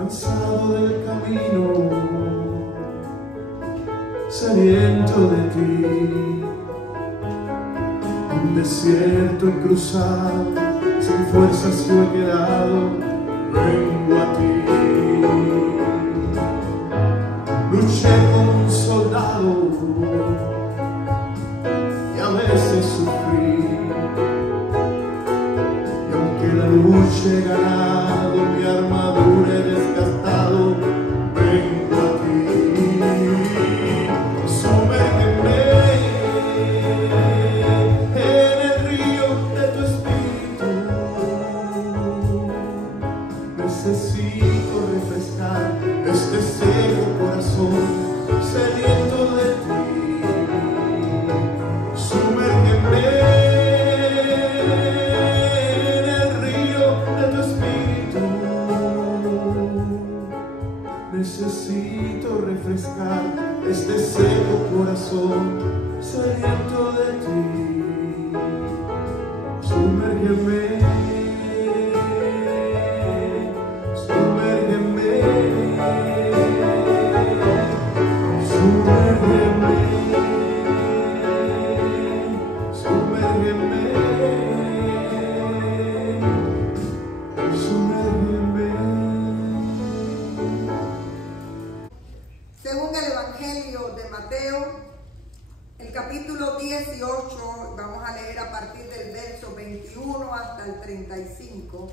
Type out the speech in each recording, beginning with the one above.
cansado del camino, sediento de ti. Un desierto he cruzado, sin fuerzas yo he quedado, vengo a ti. Luché como un soldado y a veces sufrí, y aunque la lucha he ganado, mi armadura he desgastado, vengo a ti. Sumérgeme en el río de tu espíritu, necesito refrescar este seco corazón sediento de ti. Sumérgeme en el río de tu espíritu, necesito refrescar este seco corazón sediento de ti. Sumérgeme. Según el Evangelio de Mateo, el capítulo 18, vamos a leer a partir del verso 21 hasta el 35.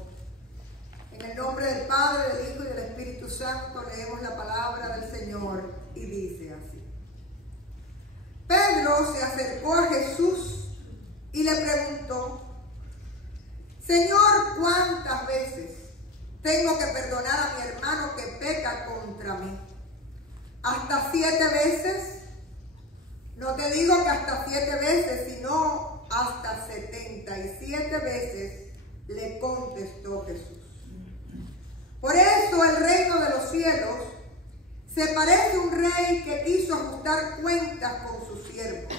En el nombre del Padre, del Hijo y del Espíritu Santo leemos la palabra del Señor y dice así. Pedro se acercó a Jesús y le preguntó: Señor, ¿cuántas veces tengo que perdonar a mi hermano que peca contra mí? ¿Hasta 7 veces? No te digo que hasta 7 veces, sino hasta 77 veces, le contestó Jesús. Por eso el reino de los cielos se parece a un rey que quiso ajustar cuentas con sus siervos.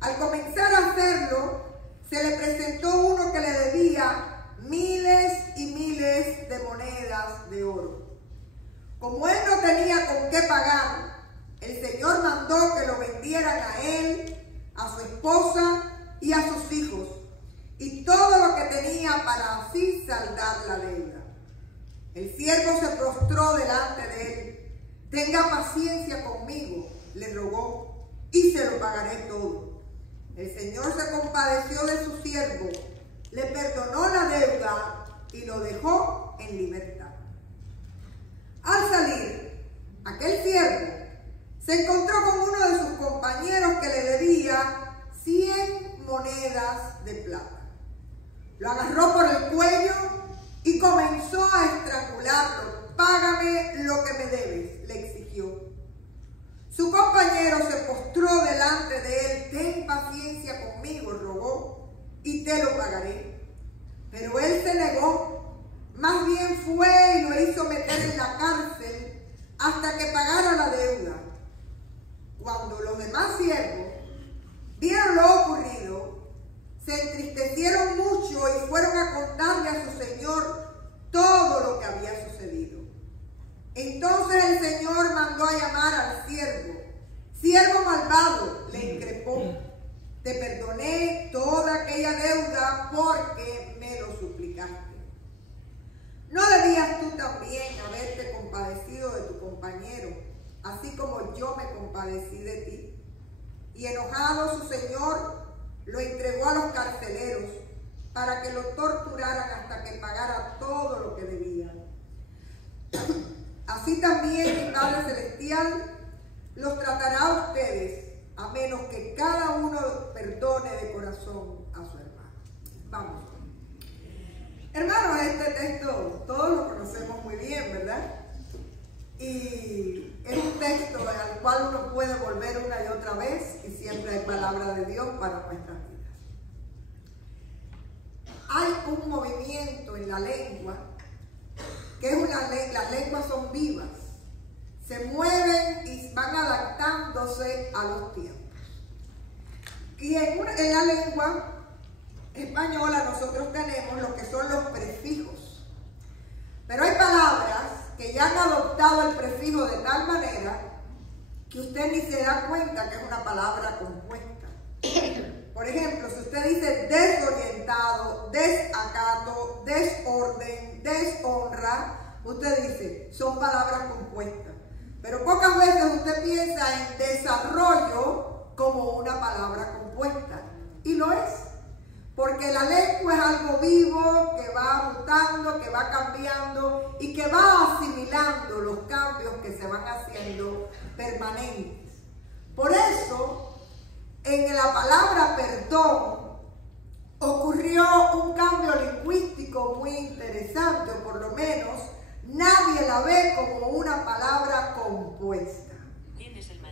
Al comenzar a hacerlo, se le presentó uno que le debía miles y miles de monedas de oro. Como él no tenía con qué pagar, el Señor mandó que lo vendieran a él, a su esposa y a sus hijos, y todo lo que tenía para así saldar la deuda. El siervo se prostró delante de él. Tenga paciencia conmigo, le rogó, y se lo pagaré todo. El Señor se compadeció de su siervo, le perdonó la deuda y lo dejó en libertad. Al salir, aquel siervo se encontró con uno de sus compañeros que le debía 100 monedas de plata. Lo agarró por el cuello y comenzó a estrangularlo. Págame lo que me debes, le exigió. Su compañero se postró delante de él. Ten paciencia conmigo, rogó, y te lo pagaré. Pero él se negó. Más bien fue y lo hizo meter en la cárcel hasta que pagara la deuda. Cuando los demás siervos vieron lo ocurrido, se entristecieron mucho y fueron a contarle a su señor todo lo que había sucedido. Entonces el Señor mandó a llamar al siervo. Siervo malvado, le increpó, te perdoné toda aquella deuda porque me lo suplicaste. ¿No debías tú también haberte compadecido de tu compañero, así como yo me compadecí de ti? Y enojado su señor lo entregó a los carceleros para que lo torturaran hasta que pagara todo lo que debía. Así también mi Padre Celestial los tratará a ustedes, a menos que cada uno perdone de corazón a su hermano. Vamos. Hermanos, este texto todos lo conocemos muy bien, ¿verdad? Y es un texto al cual uno puede volver una y otra vez y siempre hay palabra de Dios para nuestras vidas. Hay un movimiento en la lengua que es las lenguas son vivas, se mueven y van adaptándose a los tiempos. Y en la lengua española nosotros tenemos lo que son los prefijos. Pero hay palabras ya han adoptado el prefijo de tal manera que usted ni se da cuenta que es una palabra compuesta. Por ejemplo, si usted dice desorientado, desacato, desorden, deshonra, usted dice, son palabras compuestas. Pero pocas veces usted piensa en desarrollo como una palabra compuesta. Y lo es. Porque la lengua es algo vivo, que va mutando, que va cambiando y que va asimilando los cambios que se van haciendo permanentes. Por eso, en la palabra perdón ocurrió un cambio lingüístico muy interesante, o por lo menos nadie la ve como una palabra compuesta.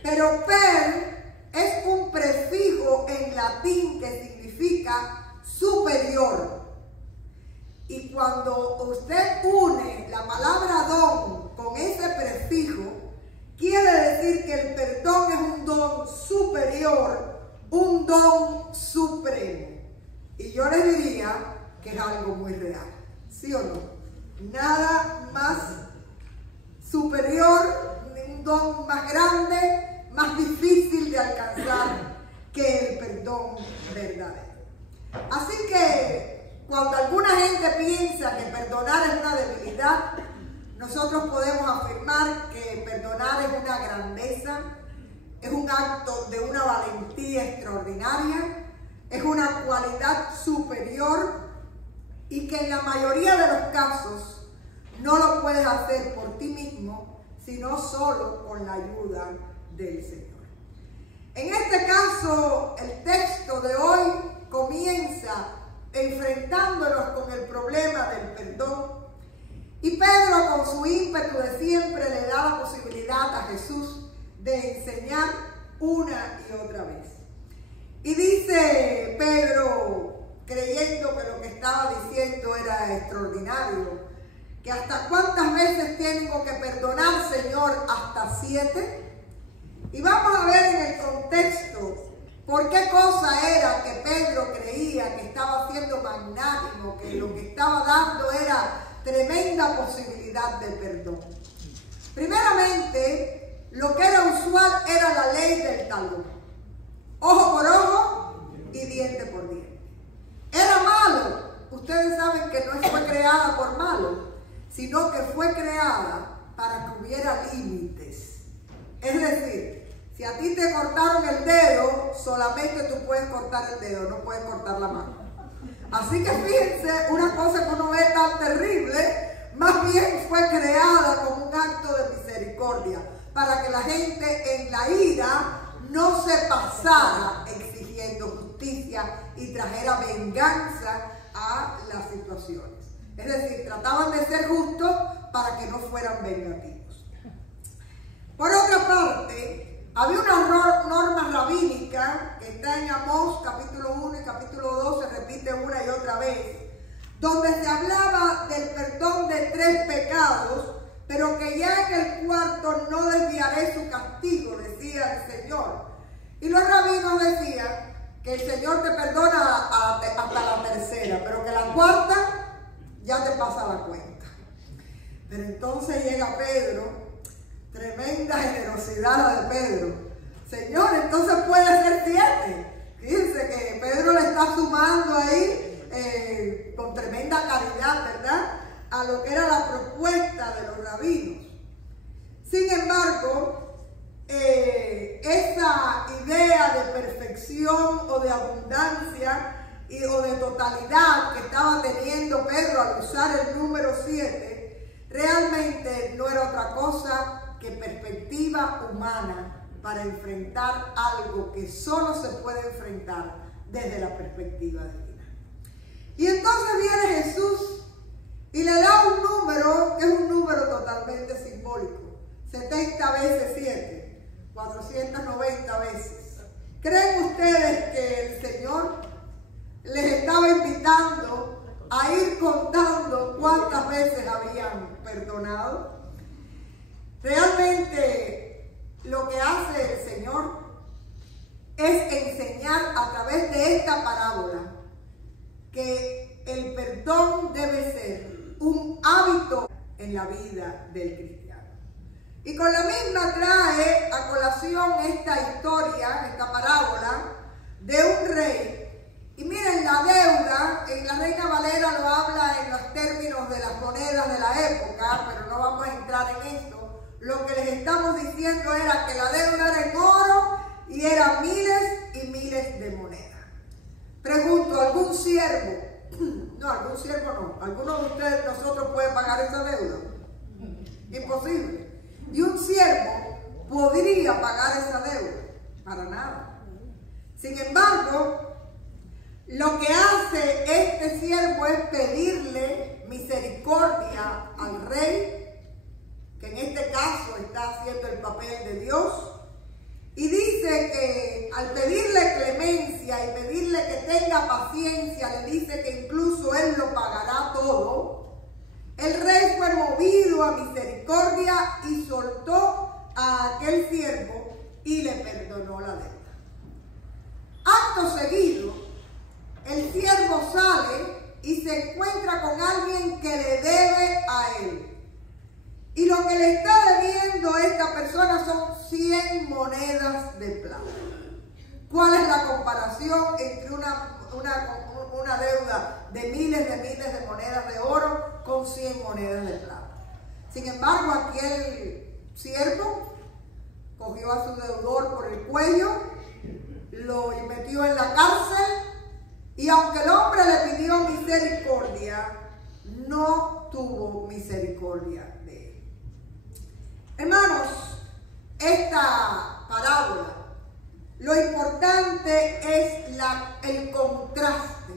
Pero per es un prefijo en latín que significa superior. Y cuando usted une la palabra don con ese prefijo, quiere decir que el perdón es un don superior, un don supremo. Y yo le diría que es algo muy real, ¿sí o no? Nada más superior, un don más grande, más difícil de alcanzar que el perdón verdadero. Así que cuando alguna gente piensa que perdonar es una debilidad, nosotros podemos afirmar que perdonar es una grandeza, es un acto de una valentía extraordinaria, es una cualidad superior y que en la mayoría de los casos no lo puedes hacer por ti mismo, sino solo con la ayuda del Señor. En este caso, el texto de hoy comienza enfrentándonos con el problema del perdón. Y Pedro, con su ímpetu de siempre, le da la posibilidad a Jesús de enseñar una y otra vez. Y dice Pedro, creyendo que lo que estaba diciendo era extraordinario, que hasta cuántas veces tengo que perdonar, Señor, hasta 7. Y vamos a ver en el contexto por qué cosa era que Pedro creía que estaba siendo magnánimo, que lo que estaba dando era tremenda posibilidad de perdón. Primeramente, lo que era usual era la ley del talón. Ojo por ojo y diente por diente. Era malo. Ustedes saben que no fue creada por malo, sino que fue creada para que hubiera límites. Es decir, si a ti te cortaron el dedo, solamente tú puedes cortar el dedo, no puedes cortar la mano. Así que fíjense, una cosa que uno ve tan terrible, más bien fue creada como un acto de misericordia, para que la gente en la ira no se pasara exigiendo justicia y trajera venganza a las situaciones. Es decir, trataban de ser justos para que no fueran vengativos. Por otra parte, había una norma rabínica que está en Amós capítulo 1 y capítulo 2, se repite una y otra vez, donde se hablaba del perdón de 3 pecados, pero que ya en el cuarto no desviaré su castigo, decía el Señor. Y los rabinos decían que el Señor te perdona hasta la tercera, pero que la cuarta ya te pasa la cuenta. Pero entonces llega Pedro. Tremenda generosidad de Pedro. Señor, entonces puede ser 7. Fíjense que Pedro le está sumando ahí con tremenda caridad, ¿verdad?, a lo que era la propuesta de los rabinos. Sin embargo, esa idea de perfección o de abundancia o de totalidad que estaba teniendo Pedro al usar el número 7, realmente no era otra cosa que perspectiva humana para enfrentar algo que solo se puede enfrentar desde la perspectiva divina. Y entonces viene Jesús y le da un número que es un número totalmente simbólico. 70 veces 7, 490 veces. ¿Creen ustedes que el Señor les estaba invitando a ir contando cuántas veces habían perdonado? Realmente lo que hace el Señor es enseñar a través de esta parábola que el perdón debe ser un hábito en la vida del cristiano. Y con la misma trae a colación esta historia, esta parábola de un rey. Y miren, la deuda, en la Reina Valera lo habla en los términos de las monedas de la época, pero no vamos a entrar en esto. Lo que les estamos diciendo era que la deuda era en oro y eran miles y miles de monedas. Pregunto, ¿algún siervo? No, algún siervo no. ¿Alguno de ustedes, nosotros, puede pagar esa deuda? Imposible. Y un siervo podría pagar esa deuda. Para nada. Sin embargo, lo que hace este siervo es pedirle misericordia al rey, que en este caso está haciendo el papel de Dios, y dice que al pedirle clemencia y pedirle que tenga paciencia, le dice que incluso él lo pagará todo. El rey fue movido a misericordia y soltó a aquel siervo y le perdonó la deuda. Acto seguido, el siervo sale y se encuentra con alguien que le debe a él. Y lo que le está debiendo a esta persona son 100 monedas de plata. ¿Cuál es la comparación entre una deuda de miles de monedas de oro con 100 monedas de plata? Sin embargo, aquel siervo cogió a su deudor por el cuello, lo metió en la cárcel, y aunque el hombre le pidió misericordia, no tuvo misericordia de él. Hermanos, esta parábola, lo importante es el contraste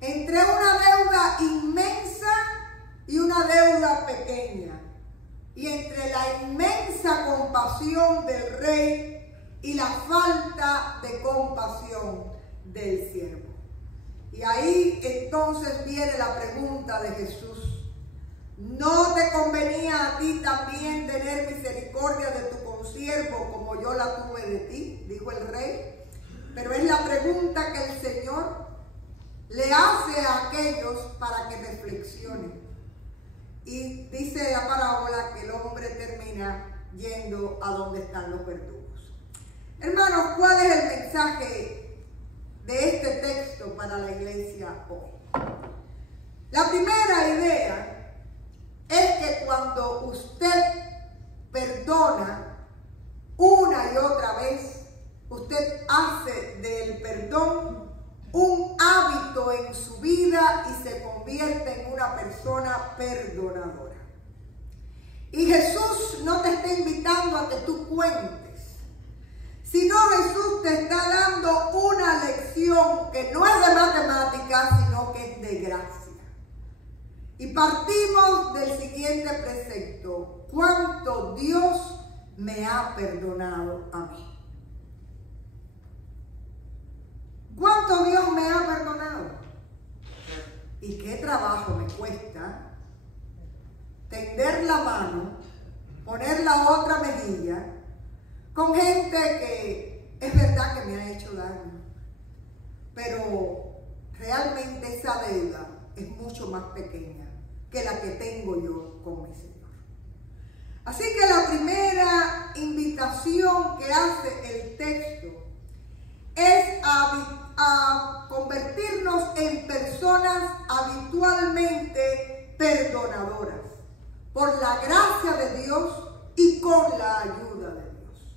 entre una deuda inmensa y una deuda pequeña, y entre la inmensa compasión del rey y la falta de compasión del siervo. Y ahí entonces viene la pregunta de Jesús: ¿no te convenía a ti también tener misericordia de tu consiervo como yo la tuve de ti? Dijo el rey. Pero es la pregunta que el Señor le hace a aquellos para que reflexionen. Y dice la parábola que el hombre termina yendo a donde están los verdugos. Hermanos, ¿cuál es el mensaje de este texto para la iglesia hoy? La primera idea es que cuando usted perdona una y otra vez, usted hace del perdón un hábito en su vida y se convierte en una persona perdonadora. Y Jesús no te está invitando a que tú cuentes, sino Jesús te está dando una lección que no es de matemáticas, sino que es de gracia. Y partimos del siguiente precepto: ¿cuánto Dios me ha perdonado a mí? ¿Cuánto Dios me ha perdonado? ¿Y qué trabajo me cuesta tender la mano, poner la otra mejilla con gente que es verdad que me ha hecho daño, pero realmente esa deuda es mucho más pequeña que la que tengo yo con mi Señor? Así que la primera invitación que hace el texto es a convertirnos en personas habitualmente perdonadoras por la gracia de Dios y con la ayuda de Dios.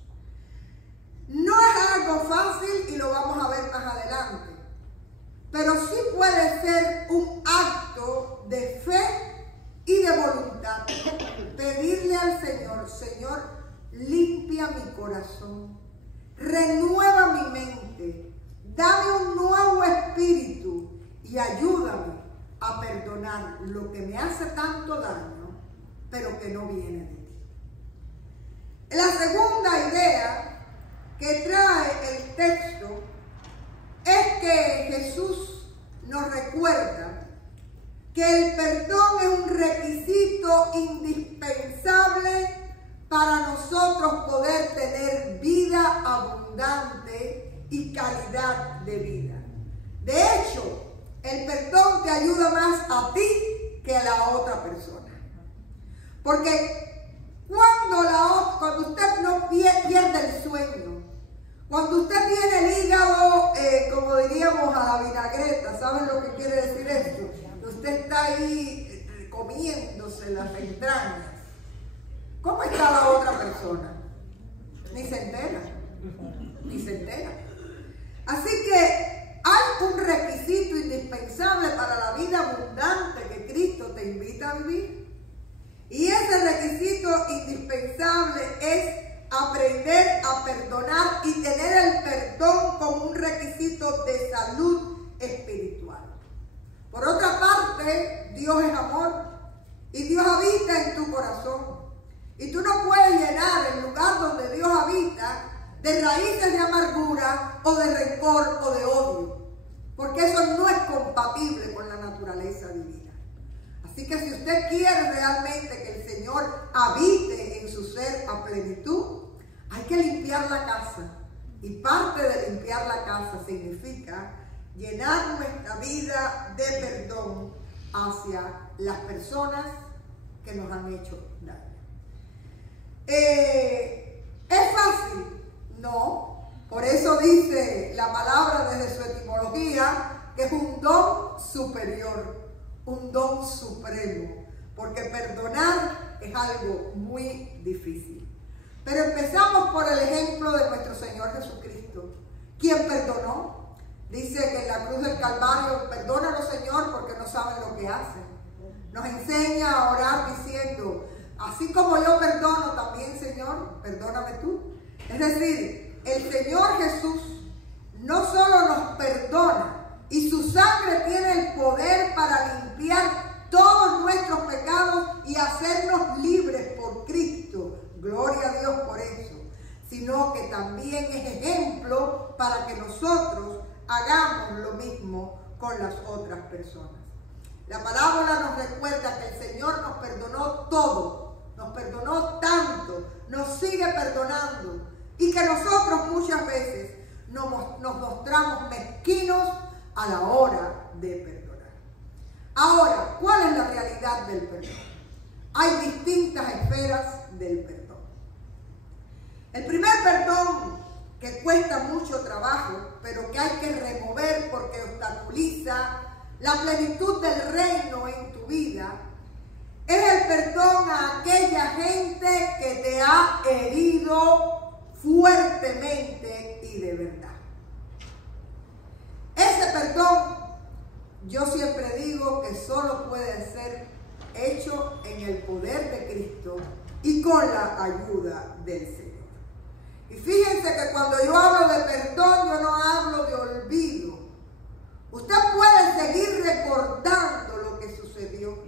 No es algo fácil y lo vamos a ver más adelante, pero sí puede ser un acto de fe y de voluntad. Pedirle al Señor: Señor, limpia mi corazón, renueva mi mente, dame un nuevo espíritu y ayúdame a perdonar lo que me hace tanto daño, pero que no viene de ti. La segunda idea que trae el texto es que Jesús nos recuerda que el perdón es un requisito indispensable para nosotros poder tener vida abundante y calidad de vida. De hecho, el perdón te ayuda más a ti que a la otra persona. Porque cuando usted no pierde el sueño, cuando usted tiene el hígado, como diríamos, a la vinagreta, ¿saben lo que quiere decir esto? Usted está ahí comiéndose las entrañas. ¿Cómo está la otra persona? Ni se entera. Ni se entera. Así que hay un requisito indispensable para la vida abundante que Cristo te invita a vivir. Y ese requisito indispensable es aprender a perdonar y tener el perdón como un requisito de salud espiritual. Por otra parte, Dios es amor y Dios habita en tu corazón. Y tú no puedes llenar el lugar donde Dios habita de raíces de amargura o de rencor o de odio, porque eso no es compatible con la naturaleza divina. Así que si usted quiere realmente que el Señor habite en su ser a plenitud, hay que limpiar la casa. Y parte de limpiar la casa significa llenar nuestra vida de perdón hacia las personas que nos han hecho daño. ¿Es fácil? No. Por eso dice la palabra desde su etimología que es un don superior, un don supremo, porque perdonar es algo muy difícil. Pero empezamos por el ejemplo de nuestro Señor Jesucristo, quien perdonó. Dice que en la cruz del Calvario, perdónanos, Señor, porque no saben lo que hacen. Nos enseña a orar diciendo, así como yo perdono también, Señor, perdóname tú. Es decir, el Señor Jesús no solo nos perdona, y su sangre tiene el poder para limpiar todos nuestros pecados y hacernos libres por Cristo. Gloria a Dios por eso. Sino que también es ejemplo para que nosotros hagamos lo mismo con las otras personas. La parábola nos recuerda que el Señor nos perdonó todo, nos perdonó tanto, nos sigue perdonando, y que nosotros muchas veces nos mostramos mezquinos a la hora de perdonar. Ahora, ¿cuál es la realidad del perdón? Hay distintas esferas del perdón. El primer perdón, que cuesta mucho trabajo, pero que hay que remover porque obstaculiza la plenitud del reino en tu vida, es el perdón a aquella gente que te ha herido fuertemente y de verdad. Ese perdón, yo siempre digo que solo puede ser hecho en el poder de Cristo y con la ayuda del Señor. Y fíjense que cuando yo hablo de perdón, yo no hablo de olvido. Usted puede seguir recordando lo que sucedió,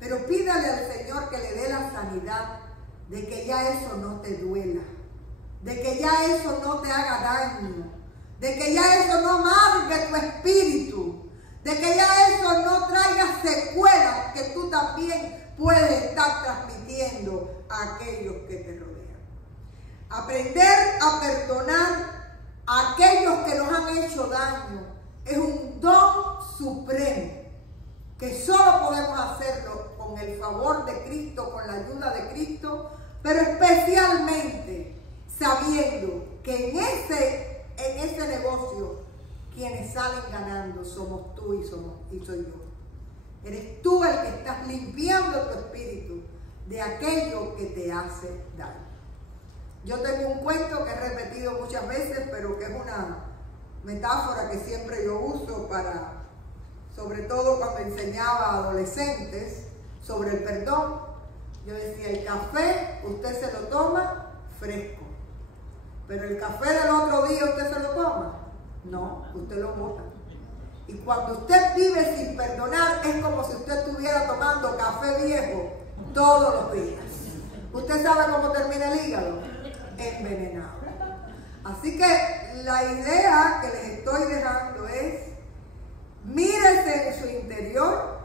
pero pídale al Señor que le dé la sanidad de que ya eso no te duela, de que ya eso no te haga daño, de que ya eso no amargue tu espíritu, de que ya eso no traiga secuelas que tú también puedes estar transmitiendo a aquellos que te rodean. Aprender a perdonar a aquellos que nos han hecho daño es un don supremo que solo podemos hacerlo con el favor de Cristo, con la ayuda de Cristo, pero especialmente sabiendo que en ese negocio quienes salen ganando somos tú y soy yo. Eres tú el que estás limpiando tu espíritu de aquello que te hace daño. Yo tengo un cuento que he repetido muchas veces, pero que es una metáfora que siempre yo uso sobre todo cuando enseñaba a adolescentes sobre el perdón. Yo decía, el café usted se lo toma fresco, pero el café del otro día usted se lo toma. No, usted lo bota. Y cuando usted vive sin perdonar, es como si usted estuviera tomando café viejo todos los días. ¿Usted sabe cómo termina el hígado? Envenenado. Así que la idea que les estoy dejando es, mírese en su interior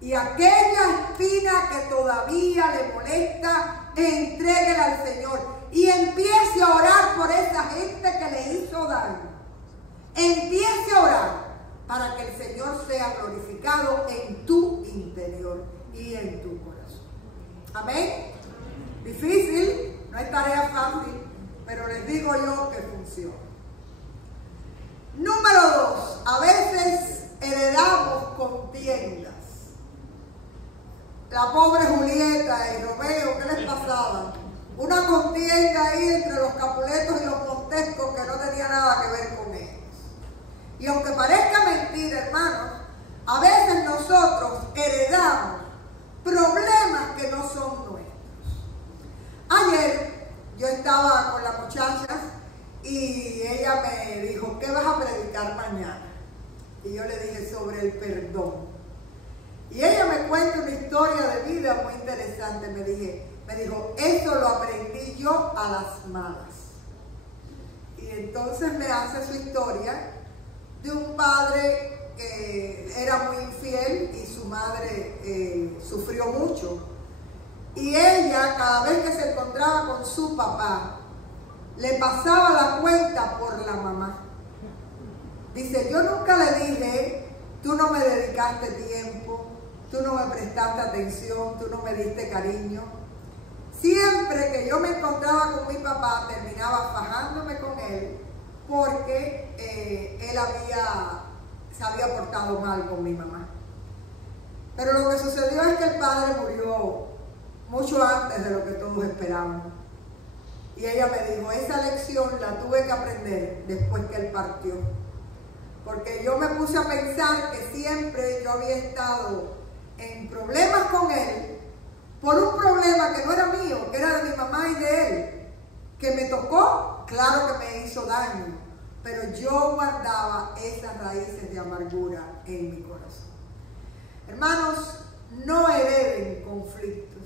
y aquella espina que todavía le molesta, entréguela al Señor y empiece a orar por esa gente que le hizo daño. Empiece a orar para que el Señor sea glorificado en tu interior y en tu corazón. Amén. Difícil, no es tarea fácil, pero les digo yo que funciona. Número 2, a veces heredamos contiendas. La pobre Julieta y Romeo, ¿qué les pasaba? Una contienda ahí entre los Capuletos y los Montescos que no tenía nada que ver con ellos. Y aunque parezca mentira, hermanos, a veces nosotros heredamos problemas que no son nuestros. Ayer yo estaba con las muchachas y ella me dijo, ¿qué vas a predicar mañana? Y yo le dije sobre el perdón. Y ella me cuenta una historia de vida muy interesante. Me dijo, eso lo aprendí yo a las malas. Y entonces me hace su historia de un padre que era muy infiel y su madre sufrió mucho. Y ella, cada vez que se encontraba con su papá, le pasaba la cuenta por la mamá. Dice, yo nunca le dije, tú no me dedicaste tiempo, tú no me prestaste atención, tú no me diste cariño. Siempre que yo me encontraba con mi papá, terminaba fajándome con él porque él se había portado mal con mi mamá. Pero lo que sucedió es que el padre murió mucho antes de lo que todos esperábamos. Y ella me dijo, esa lección la tuve que aprender después que él partió. Porque yo me puse a pensar que siempre yo había estado en problemas con él por un problema que no era mío, que era de mi mamá y de él. Que me tocó, claro que me hizo daño, pero yo guardaba esas raíces de amargura en mi corazón. Hermanos, no hereden conflictos.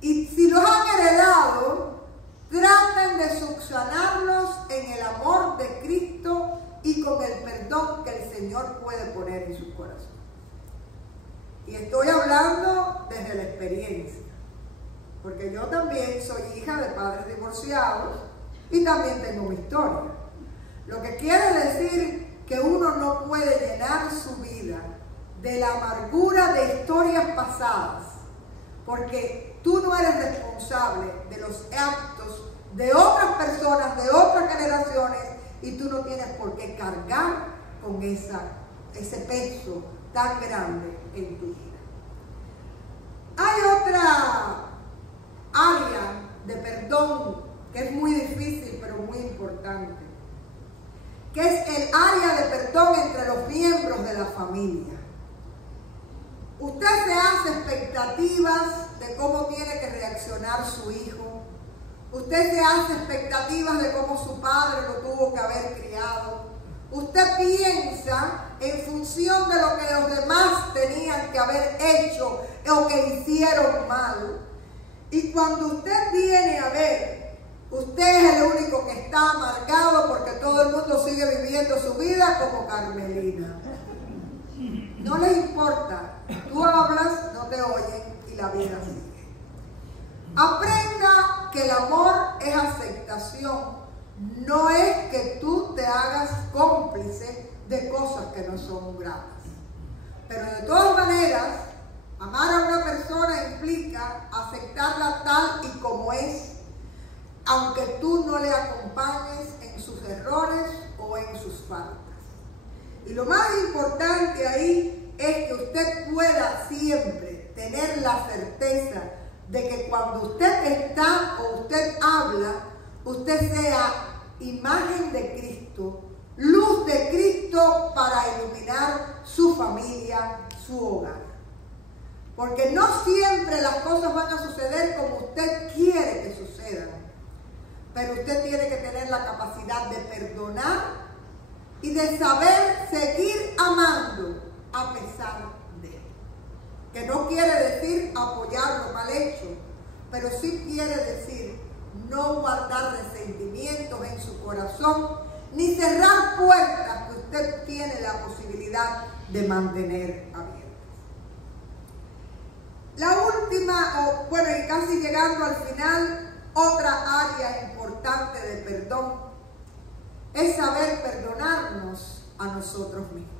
Y si los han heredado, traten de subsanarlos en el amor de Cristo y con el perdón que el Señor puede poner en su corazón. Y estoy hablando desde la experiencia, porque yo también soy hija de padres divorciados y también tengo mi historia. Lo que quiere decir que uno no puede llenar su vida de la amargura de historias pasadas, porque tú no eres responsable de los actos de otras personas, de otras generaciones, y tú no tienes por qué cargar con ese peso tan grande en tu vida. Hay otra área de perdón que es muy difícil pero muy importante, que es el área de perdón entre los miembros de la familia. Usted se hace expectativas de cómo tiene que reaccionar su hijo. Usted se hace expectativas de cómo su padre lo tuvo que haber criado. Usted piensa en función de lo que los demás tenían que haber hecho o que hicieron mal. Y cuando usted viene a ver, usted es el único que está amargado porque todo el mundo sigue viviendo su vida como Carmelina. No les importa. Tú hablas, no te oyen y la vida sigue. Aprenda que el amor es aceptación. No es que tú te hagas cómplice de cosas que no son gratas. Pero de todas maneras, amar a una persona implica aceptarla tal y como es, aunque tú no le acompañes en sus errores o en sus faltas. Y lo más importante ahí es que usted pueda siempre tener la certeza de que cuando usted está o usted habla, usted sea imagen de Cristo, luz de Cristo para iluminar su familia, su hogar. Porque no siempre las cosas van a suceder como usted quiere que sucedan, pero usted tiene que tener la capacidad de perdonar y de saber seguir amando a pesar de. Que no quiere decir apoyar lo mal hecho, pero sí quiere decir no guardar resentimientos en su corazón, ni cerrar puertas que usted tiene la posibilidad de mantener abiertas. La última, y casi llegando al final, otra área importante de perdón es saber perdonarnos a nosotros mismos.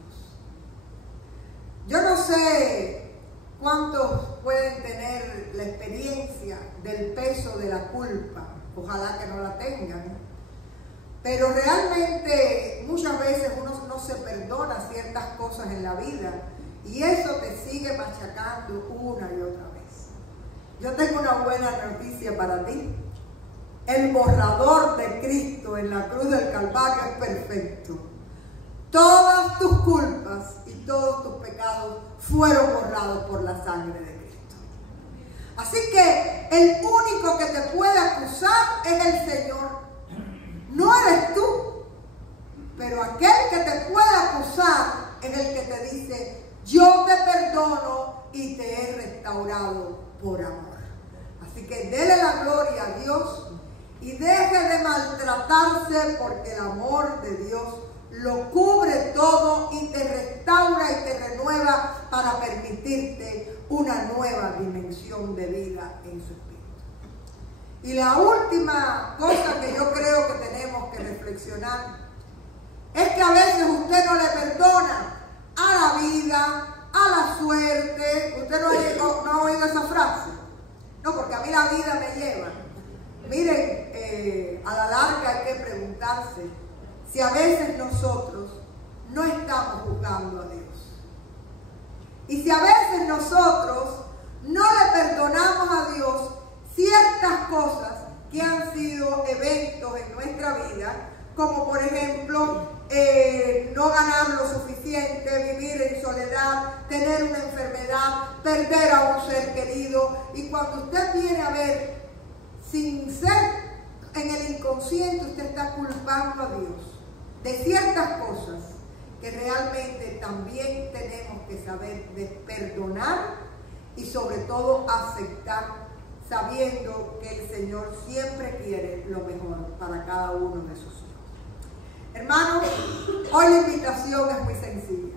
Yo no sé ¿Cuántos pueden tener la experiencia del peso de la culpa? Ojalá que no la tengan. Pero realmente muchas veces uno no se perdona ciertas cosas en la vida y eso te sigue machacando una y otra vez. Yo tengo una buena noticia para ti. El borrador de Cristo en la cruz del Calvario es perfecto. Todas tus culpas y todos tus pecados fueron borrados por la sangre de Cristo. Así que el único que te puede acusar es el Señor. No eres tú, pero aquel que te puede acusar es el que te dice: yo te perdono y te he restaurado por amor. Así que dele la gloria a Dios y deje de maltratarse, porque el amor de Dios lo cubre todo y te restaura y te renueva para permitirte una nueva dimensión de vida en su espíritu. Y la última cosa que yo creo que tenemos que reflexionar es que a veces usted no le perdona a la vida, a la suerte. Usted no ha oído esa frase. No, porque a mí la vida me lleva. Miren, a la larga hay que preguntarse si a veces nosotros no estamos juzgando a Dios. Y si a veces nosotros no le perdonamos a Dios ciertas cosas que han sido eventos en nuestra vida, como por ejemplo no ganar lo suficiente, vivir en soledad, tener una enfermedad, perder a un ser querido. Y cuando usted viene a ver, sin ser en el inconsciente, usted está culpando a Dios de ciertas cosas que realmente también tenemos que saber de perdonar y sobre todo aceptar, sabiendo que el Señor siempre quiere lo mejor para cada uno de sus hijos. Hermanos, hoy la invitación es muy sencilla.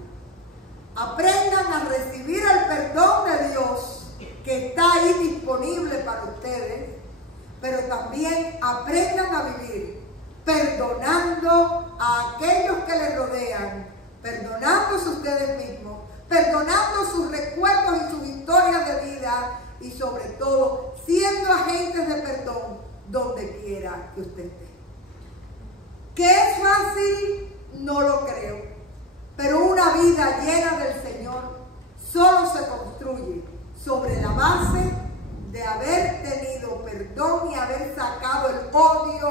Aprendan a recibir el perdón de Dios que está ahí disponible para ustedes, pero también aprendan a vivir perdonando a aquellos que les rodean, perdonándose ustedes mismos, perdonando sus recuerdos y sus historias de vida y sobre todo siendo agentes de perdón donde quiera que usted esté. ¿Que es fácil? No lo creo. Pero una vida llena del Señor solo se construye sobre la base de haber tenido perdón y haber sacado el odio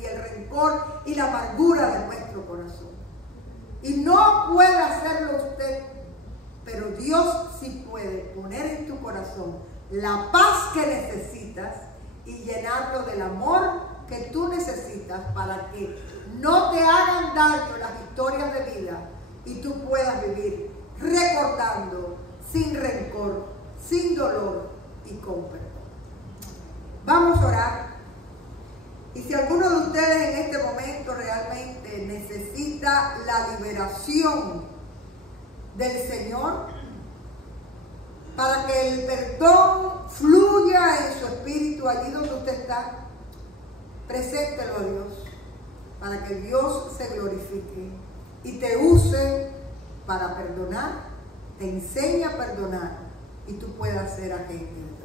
y el rencor y la amargura de nuestro corazón. Y no puede hacerlo usted, pero Dios sí puede poner en tu corazón la paz que necesitas y llenarlo del amor que tú necesitas para que no te hagan daño las historias de vida y tú puedas vivir recordando, sin rencor, sin dolor y con perdón. Vamos a orar. Y si alguno de ustedes en este momento realmente necesita la liberación del Señor, para que el perdón fluya en su espíritu allí donde usted está, preséntelo a Dios, para que Dios se glorifique y te use para perdonar, te enseñe a perdonar y tú puedas ser agente.